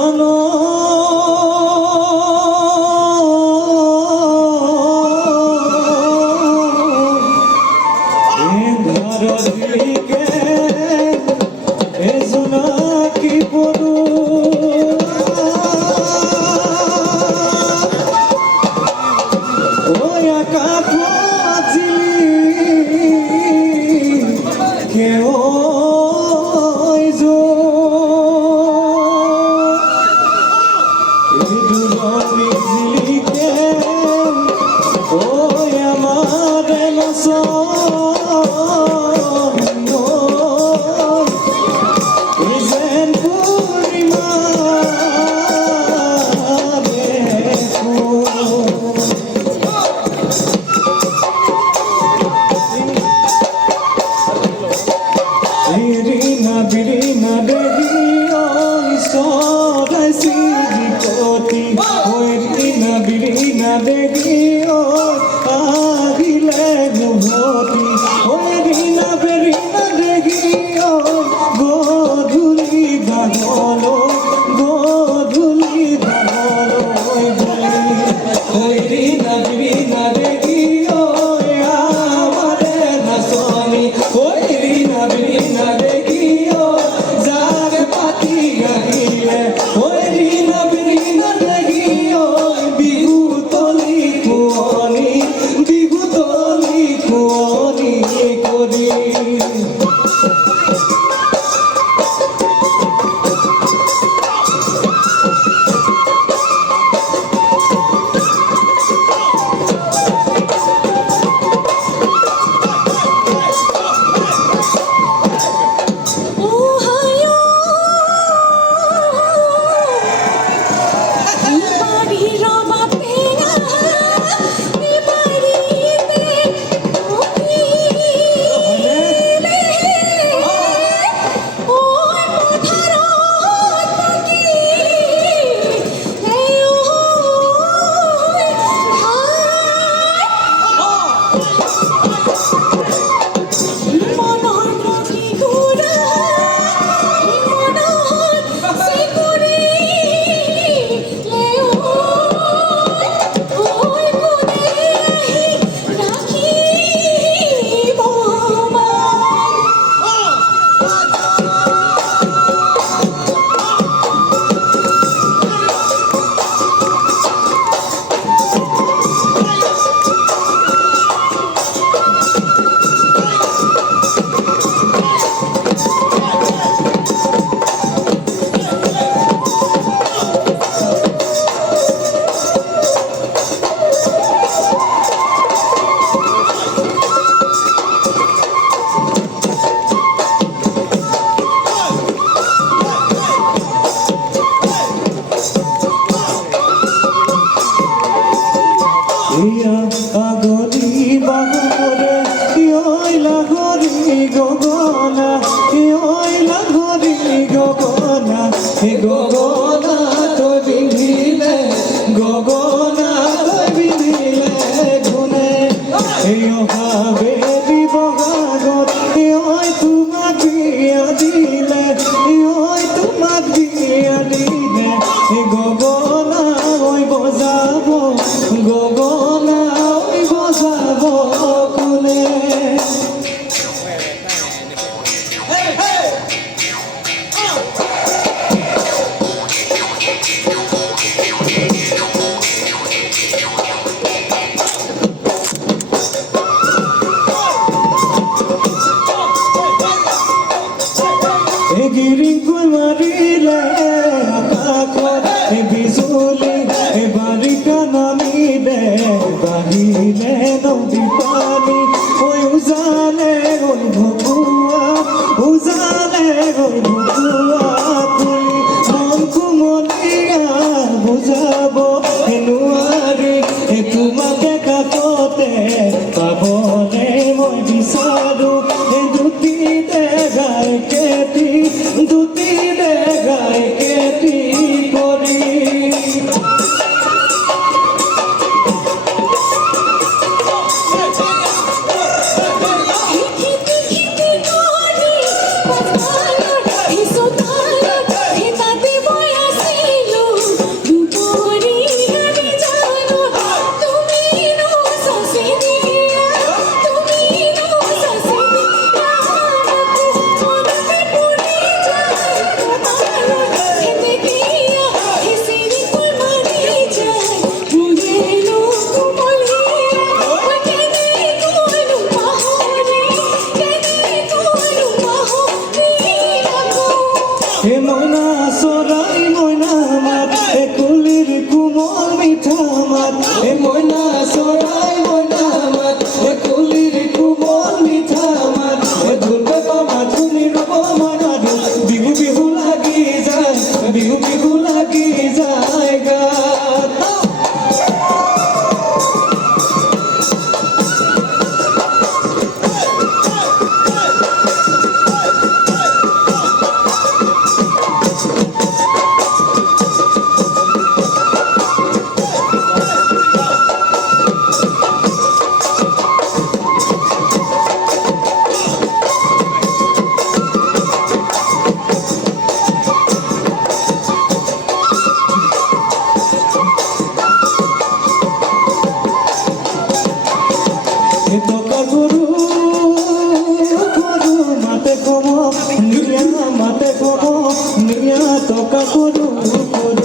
জানো ধারিকে এজনা কি পড়ু ওই একা পাচিলি কেউ দেখিও আহিলে ঘুমতি ওই রিনা বেরিনা দেখিও গোধুলি গাগলো গোধুলি গাগলো ওই রিনা বেরিনা দেখিও আমারে না স্বামী ওই রিনা বেরিনা দেখিও যার পাতি আহিলে ওই রিনা বেরিনা দেখিও আগরি বাগরে ওই লাগরি গগনা ওই লাগরি গগনা গগনা তো বিধিলে গগনা তো বিধিলে গুনে এই ভাবে বিবগাগত ওই তোমাক দিয়া দিলে ওই তোমাক দিয়া দিলে গগনা ওই বজাবো গগনা ওই বজাবো কোনে এ কুলির কুমল মিঠা মাত এ ময়না সরাই ময়না মাত এ কুলির কুমল মিঠা মাত এ ঢুলবে বাবা তুমি রব মানা বিহু বিহু লাগি যায় বিহু বিহু লাগি যায় গা তোকা গুরু গুরু মাতে কম নিয়া মাতে কম নিয়া তোকা গুরু গুরু